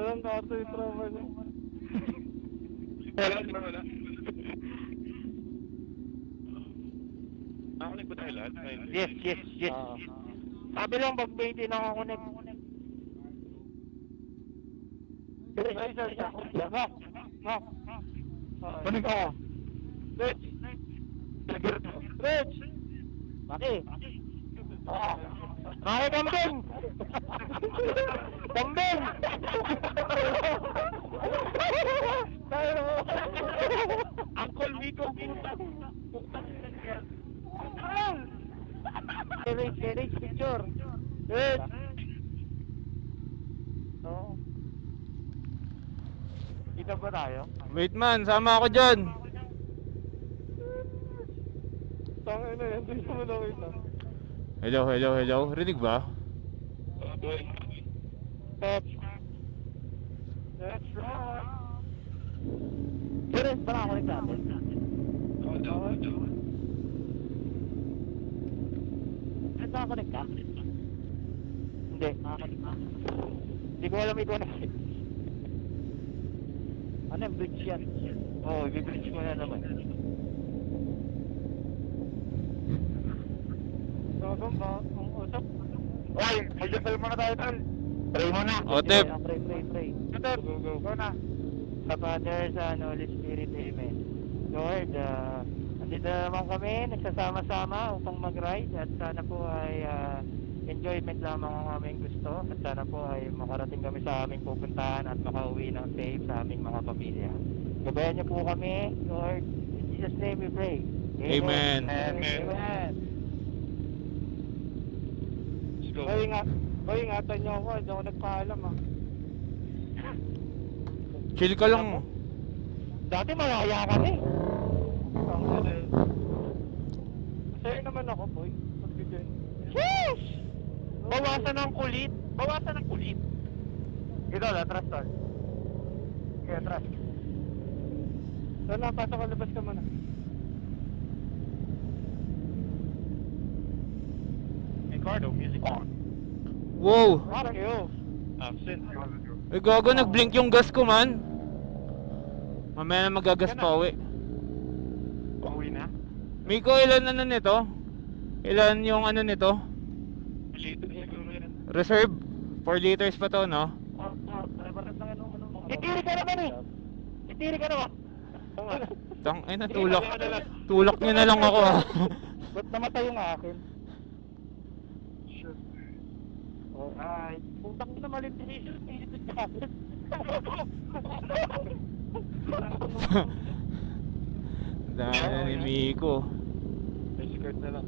Walang kaso yung trauma niya. Wala. Nakakunik ba tayo lahat? Yes. Sabi lang pag 20 nakakunik. Knock. Kunik ako. Rich! Rich! Maki. Maki kambing! Kambing! Uncle Miko, puta. Rich, picture. Rich! Oo. Kita ba tayo? Wait man, sama ako dyan. Tangin na yan, hindi mo nakita. Hello. Rinig ba? That's right. Pero ba nakakunik natin? Nakakunik ka? Hindi, nakakunik ka. Hindi ko alam i-connect. Ano yung bridge yan? Oo, i-bridge mo na naman. Gagam ba? Ang usap. Oy, mag-jasal muna tayo tol. Pray muna. O, Tep. Pray. Go na. Sa Father, Son, Holy Spirit, Amen. Lord, andito na naman kami, nagsasama-sama upang mag-ride at sana po ay enjoyment lamang ang aming gusto at sana po ay makarating kami sa aming pupuntahan at makauwi ng safe sa aming mga pamilya. Gabayan niyo po kami, Lord. In Jesus' name we pray. Amen. Amen. Let's go. Ingatan niyo ako, hindi ako nagpaalam ah. Chill ka lang. Dati malaya kami. Tangin na. Sa'yo naman ako, boy. Magbigay. Sheesh! Bawasan ng kulit. Ito, atras tol. Okay, atras. Sana, pasok ka, labas ka muna. Ricardo, music on. Wow. Parang yun. Absent. Ay gago, nag-blink yung gas ko man. Mamaya na magagas pa uwi. Pauwi na? Miko, ilan ano nito? Ilan yung ano nito? Lito siguro yan. Reserve? 4 liters pa to, no? Itiri ka naman eh. Itiri ka naman. Tang, ay na, tulak niyo na lang ako ha. Ba't namatay yung akin? Sure. Alright. Putang na malit decision. Ito siya akin. Dahil na ni Miko. May skirt na lang.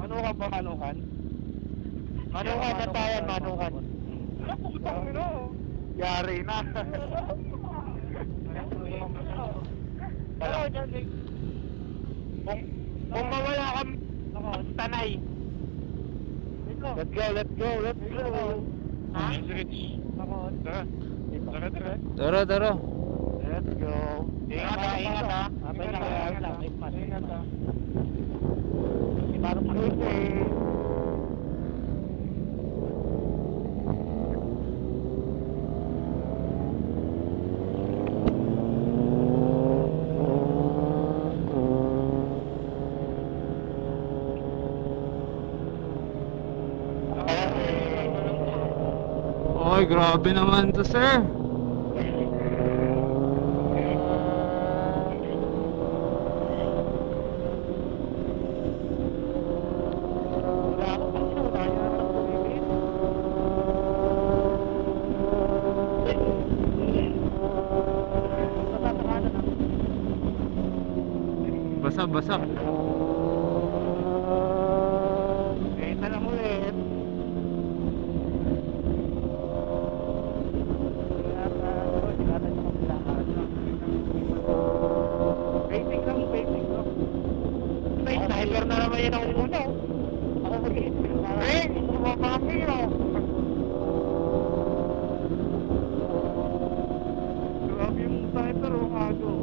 Ano ka ba, manukan? Manukan na tayo, manukan. Putang ina. Yari na. Kung mawala kami, tanay. Let's go. Ha? Yes, Rich. Tara. Tara. Let's go. Ingat ha. Abay na kayo. Ingat ah. Parang birthday. Oy, grabe naman to, sir. Basa. Ito lang ulit. Basic lang. May sniper na naman yun ang una. Ako mag-iisip na. Bumabaki yun. Grabe yung sniper o kago.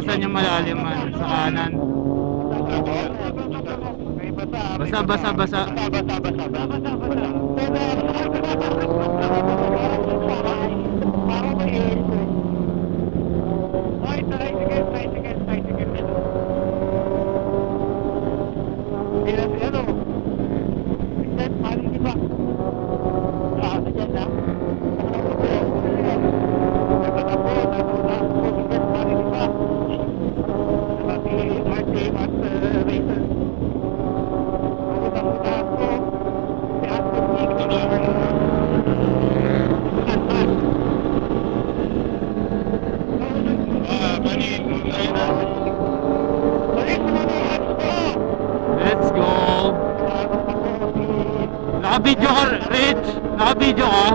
Asan yung malalim man? Sa kanan. Basa, basa, basa. Let's go. Naka-video ka, Rich. Naka-video ka.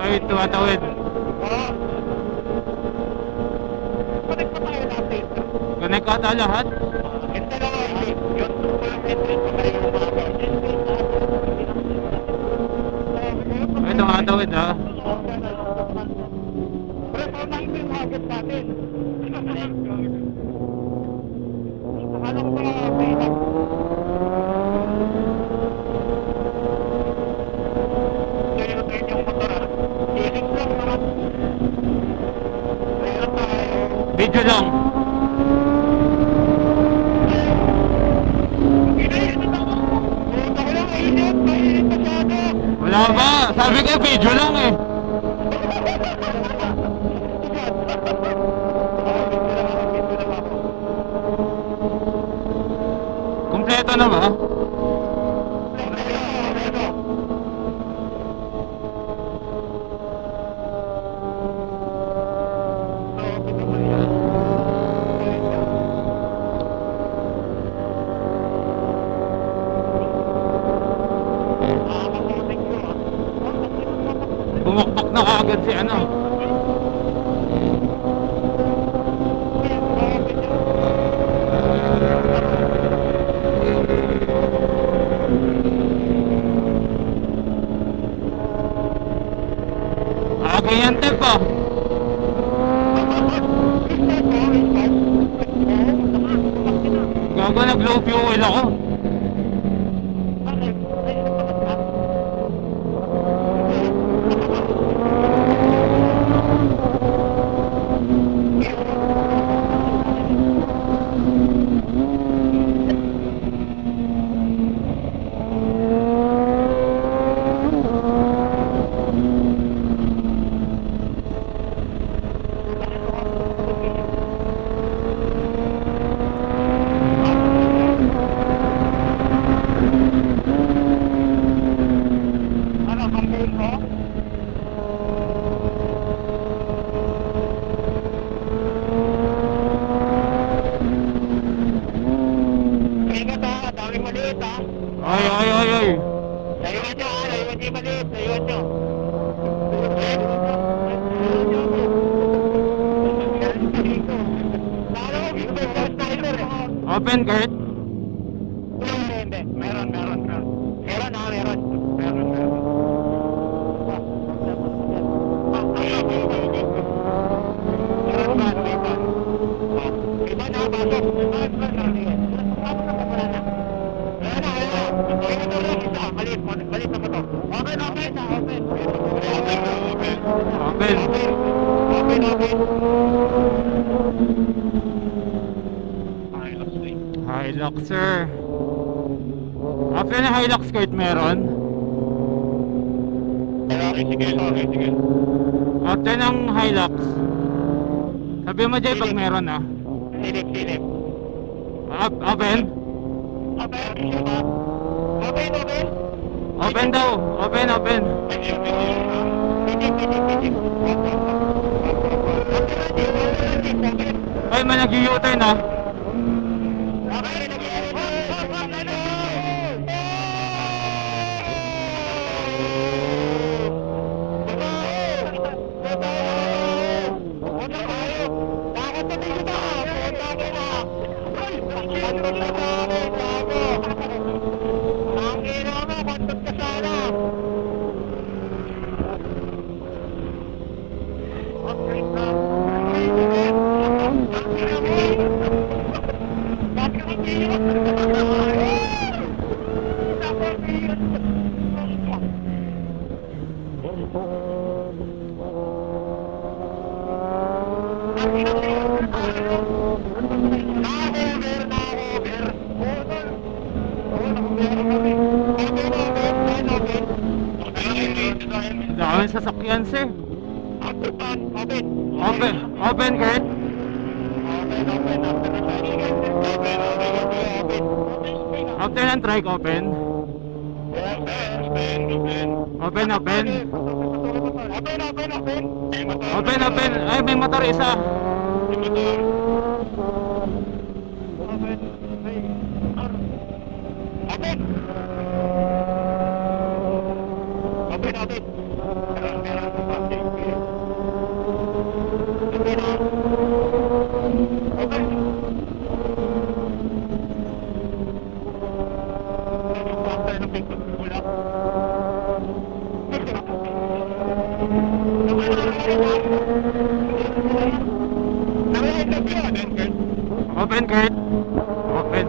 Ay, tumatawid. Connect ata lahat. Ay, tumatawid ha. Video lang. Wala ba? Sabi ko video lang eh. Kompleto na ba? Bumakbak na kaagad si ano. Ganyan tip ah. Gago, nag-low fuel ako. Ay, ay, ay, ay. Layuan nyo ha, layuan nyo yung maliit, layuan nyo. Open, Kurt. Hindi, meron. Meron ha, meron. Meron ba? Iba na, pasok. Maliit na ba to? Open. Hilux, sir. After na Hilux, Kurt, meron? Sige. After ng Hilux, sabi mo, Jay, pag meron ah. Silip. Open? Open. Open daw. Open, open. Ay, may nag-u-turn ah. Dami sasakyan sir. Open, open Kurt. After ng trike, open. Open, open. Open, open. Ay, may motor isa. Open Kurt. Open.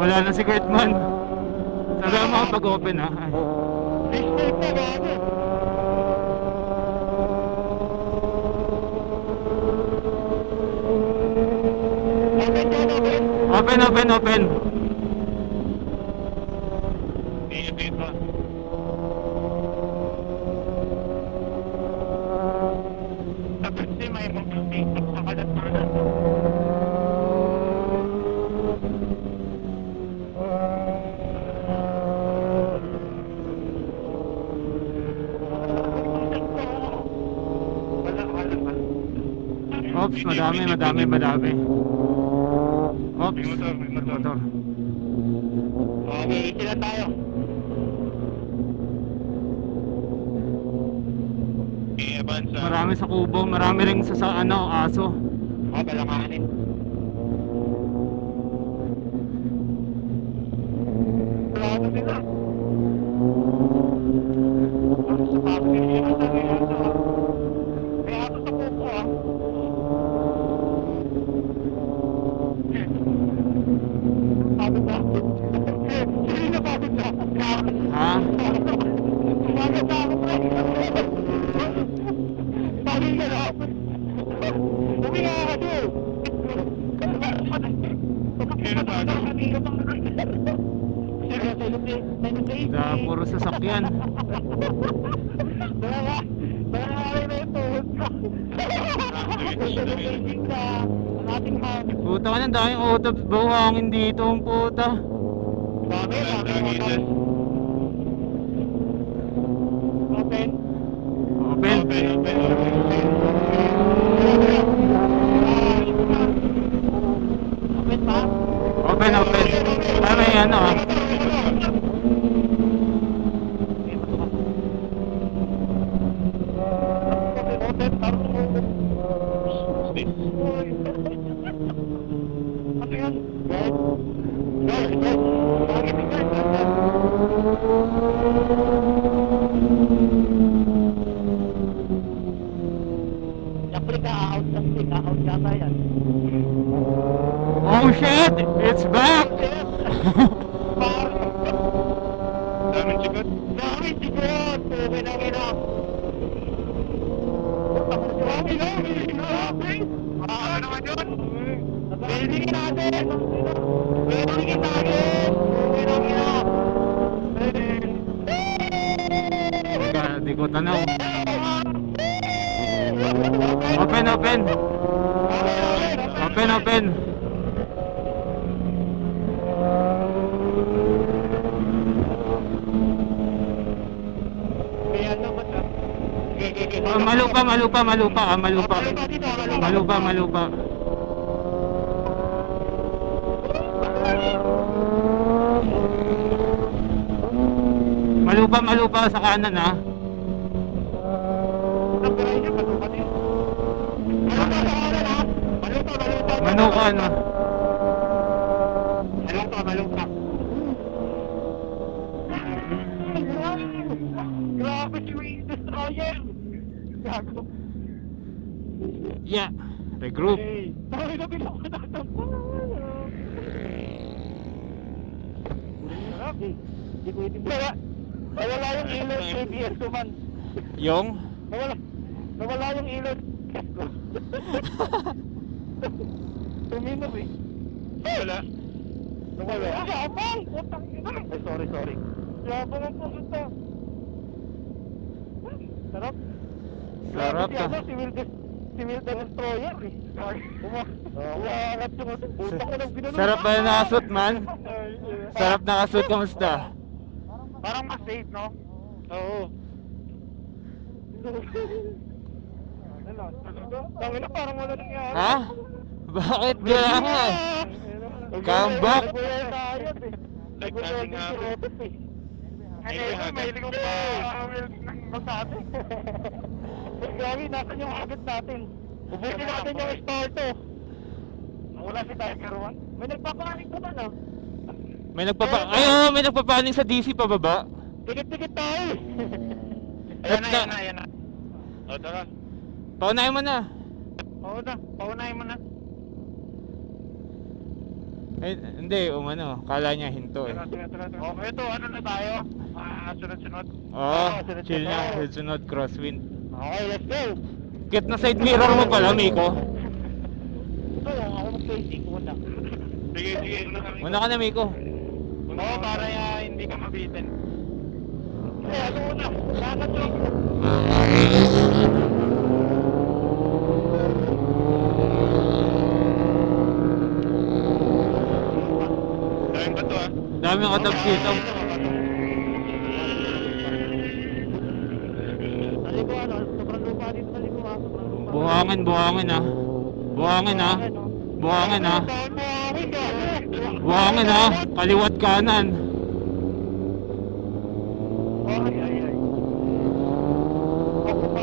Wala na si Kurtman. Sabi mo pag-open ha. Ay. Open, open, open. Ops, madami. Ops, May motor. Okay, sila tayo. Marami sa kubo, marami rin sa aso. Balakanin. Wala sila. Kaya ito sa kubo ah. Pagod na. Hindi na pagod na. Ha? Pagod na ako. Pagod ka na. Umiya ka doon. Puro sasakyan. Puta ka na, daming auto buhangin dito ang puta. Open. Open. Open pa? Open, open. Ay, may ano ah. Open, shit! It's back! Daming sikat. Daming sigot! Okay na, okay na. Okay na, okay na. Ano naman yun? Bibigyan natin! Bibigyan natin! Okay na, okay na. Di ko tanaw. Open, open! Open, open! Malupa, malupa, malupa, malupa. Malupa, malupa. Malupa, malupa sa kanan ha. Manukan. Grabe si Wing Destroyer! Gago. Yeah. Regroup. Dami na bilang ko natampo. Hindi ko itin. Nawala yung ilaw sa ABS ko man. Yung? Nawala yung ilaw ko. Tuminog eh. Wala. Nawala. Yabang! Ay, sorry. Yabang ang pumunta. Sarap. Sarap Si ka. ano, si Will the Destroyer eh. Umaangat yung utak ko ng binulong. Sarap ba na kasut, man? Sarap na kasut, kamusta? Parang mas safe, no? Oo. Tangin na parang wala nangyari. Ha? Bakit kailangan? Comeback? Nagsabi nga ako. Ngayon, mahilig ko pa ng masabi. Grabe, nasan yung agad natin? Ubusin natin yung starto. Wala si Tiger 1. May nagpapanik ko ba, no? May may nagpapaning sa DC pababa. Tikit-tikit tayo. Ayan na. O, tara. Paunahin mo na. Oo na, paunahin mo na. Eh, hindi, kala niya hinto eh. Tara. Okay, ito, ano na tayo? Sunod-sunod. Oo, chill na, sunod crosswind. Okay, let's go. Kit na side mirror mo pala, Miko. Ito, ako mag-facing muna. Sige. Muna ka na, Miko. Oo, para hindi ka mabitin. Eh, ano muna? Lakad yung... Daming bato ah. Dami ang katabs dito. Naligo, ano? Sobrang lupa dito, naligo ha? Sobrang lupa. Buhangin ha. Buhangin ha. Kaliwat kanan. Ay. Ako pa.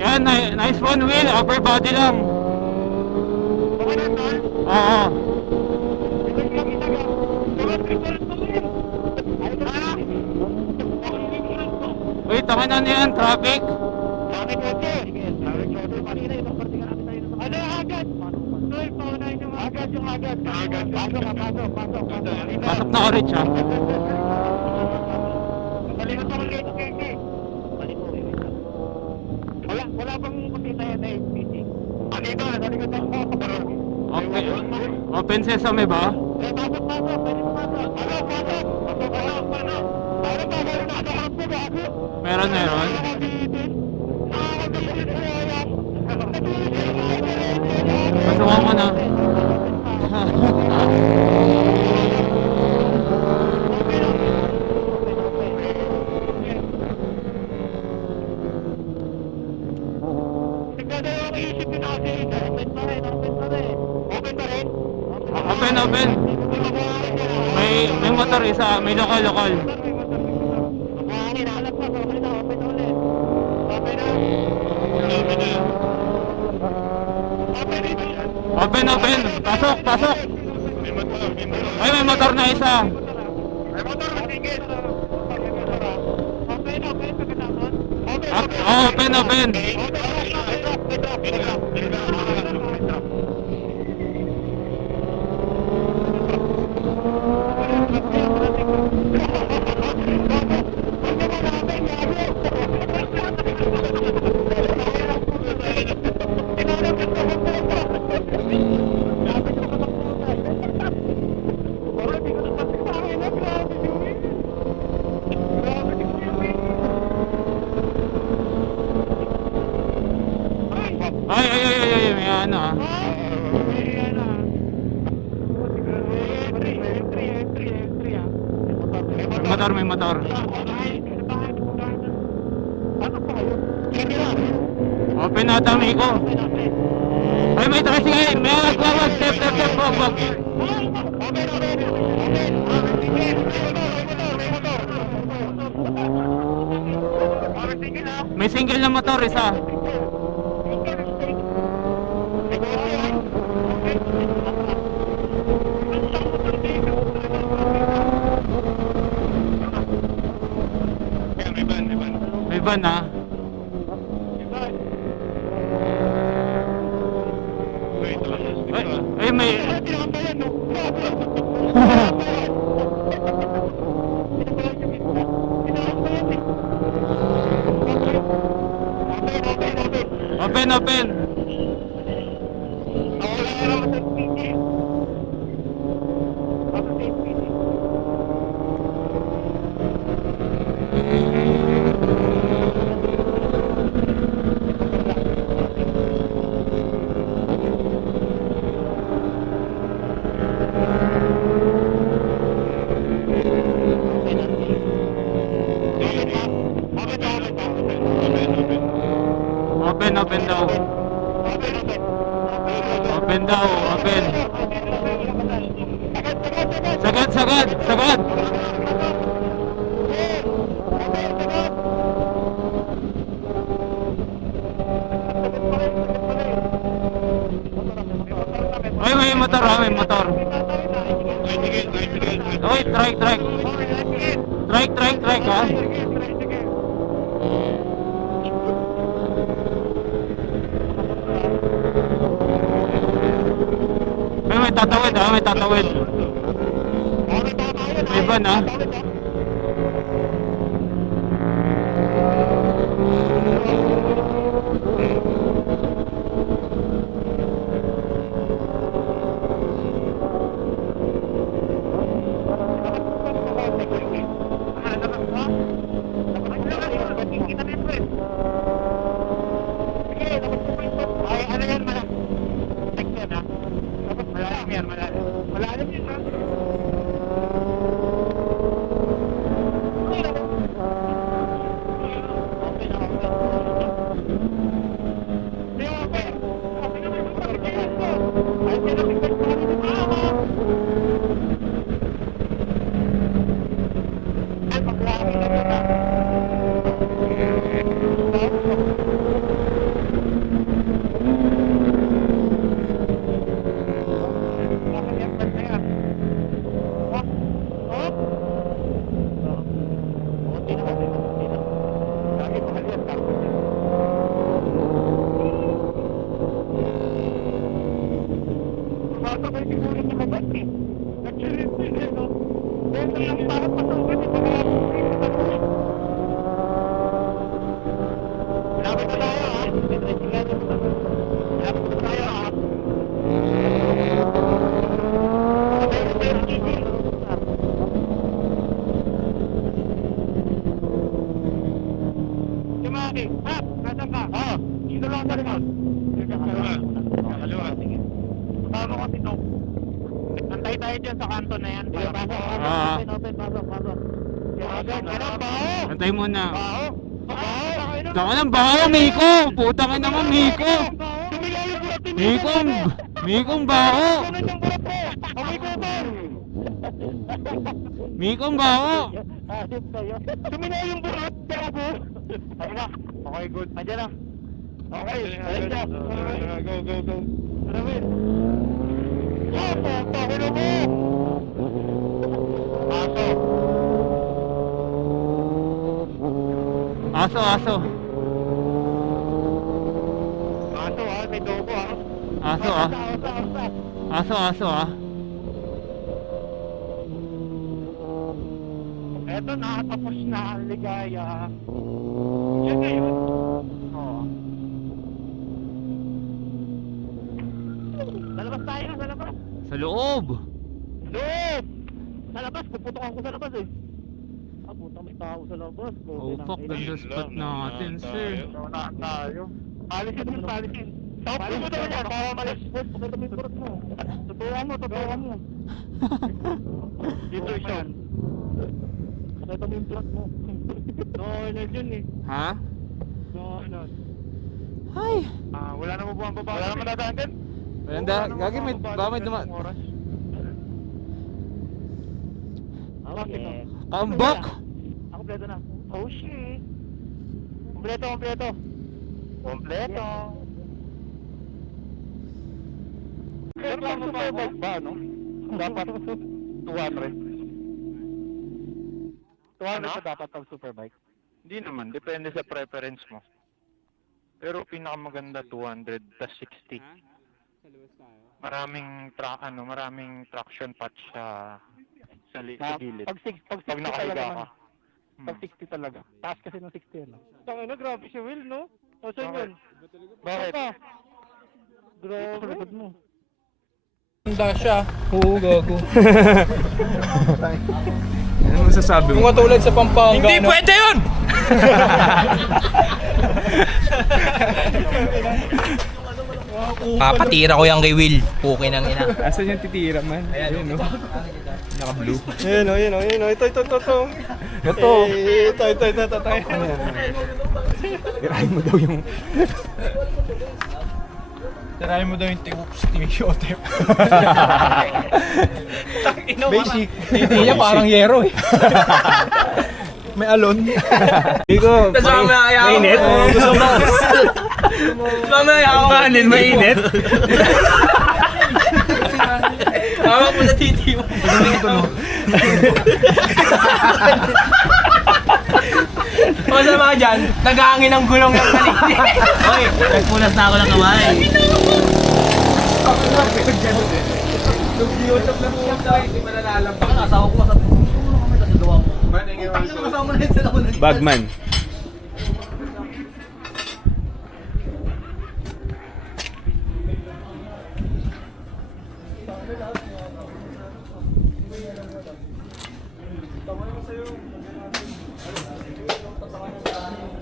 Yan, nice one, Will. Upper body lang. Okay na, tol? Oo. Uy, tangin na yan, traffic. Pasok na ka, Rich ha. Wala bang makita yan na HPT? Dito, nalikod ako. Open sesame ba? Pasok. Pwede pumasok. Pasok. Meron. Pasukan ko na. Open, open. May motor isa, may lokal. Buhangin, halap pa, open na ulit. Open na. Open. Pasok. May motor. Ay, may motor na isa. May motor, matigil. Open. Ay, may ano ah. May motor. Open na dami ko. Ay, may tricycle. May wag. Step, wag. May single na motor isa. May van ah. Ay, may... Open. Open daw. Sagad. Ay, may motor. Oy, trike. Trike ha. May tatawid. May van ah. Antay tayo dyan sa kanto na yan. Antay muna. Saka ng baho, Miko! Puta ka naman, Miko! Miko! Mikong bao! Sunod yung burat mo! Amoy ko ba? Mikong bao! Ayop kayo. Suminaw yung burat! Gago! Ayun na. Okay, good. Andiyan na. Okay, Go, go, go. Ramil! Oh, pakulo mo! Aso. Aso. Aso ah, may dobo ah. Aso ah. Eto na, tapos na ang ligaya. Yan ngayon. Oo. Lalabas tayo, lalabas. Sa loob. Loob! Sa labas, puputokan ko sa labas eh. Ah, puta, may tao sa labas. Oh fuck, ganda spot natin sir. Naunahan tayo. Palisin mo, palisin. Palisin mo daw yan, para malis. Pakita mo yung kurot mo. Tutuan mo. Dito siya. Pakita mo yung plot mo. No, energy yun eh. Ha? No, ano. Hi. Wala na mabuhang babae. Wala naman dadaan din. Maganda. Gagi may baka may duma. Okay. Kambok. Kompleto na. Oh shit. Kompleto. Pero lang superbike ba, no? Dapat 200. 200 Ano? pa dapat pag superbike. Hindi naman, depende sa preference mo. Pero pinakamaganda 200 tas 60. Maraming traction patch sa gilid. Pag 60 Pag nakahiga talaga ka. man. Pag 60 talaga. Taas kasi ng 60 ano. Tangina, grabe si Will, no? O saan Bakit? yun? Bakit? Grabe. Sa likod mo. Handa siya. Oo, gago. Ano masasabi Kung katulad sa Pampanga. Hindi pwede yun! Papatira ko yan kay Will. Puki ng ina. Asan yung titira man? Ayun no. Naka-blue. Ayun o. Ito. Ito. Tirahin mo daw yung... Tirahin mo daw yung Timotep. Basic. Hindi niya parang yero eh. May alon. Bigo, mainit. Gusto mo. Mamaya ako kanin, mainit. Hawak mo sa titi mo. Masama dyan, nag-aangin ang gulong ng kanina. Hoy, nagpunas na ako ng kamay. Bagman.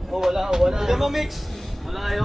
Wala. Hindi mo mix. Wala kayo.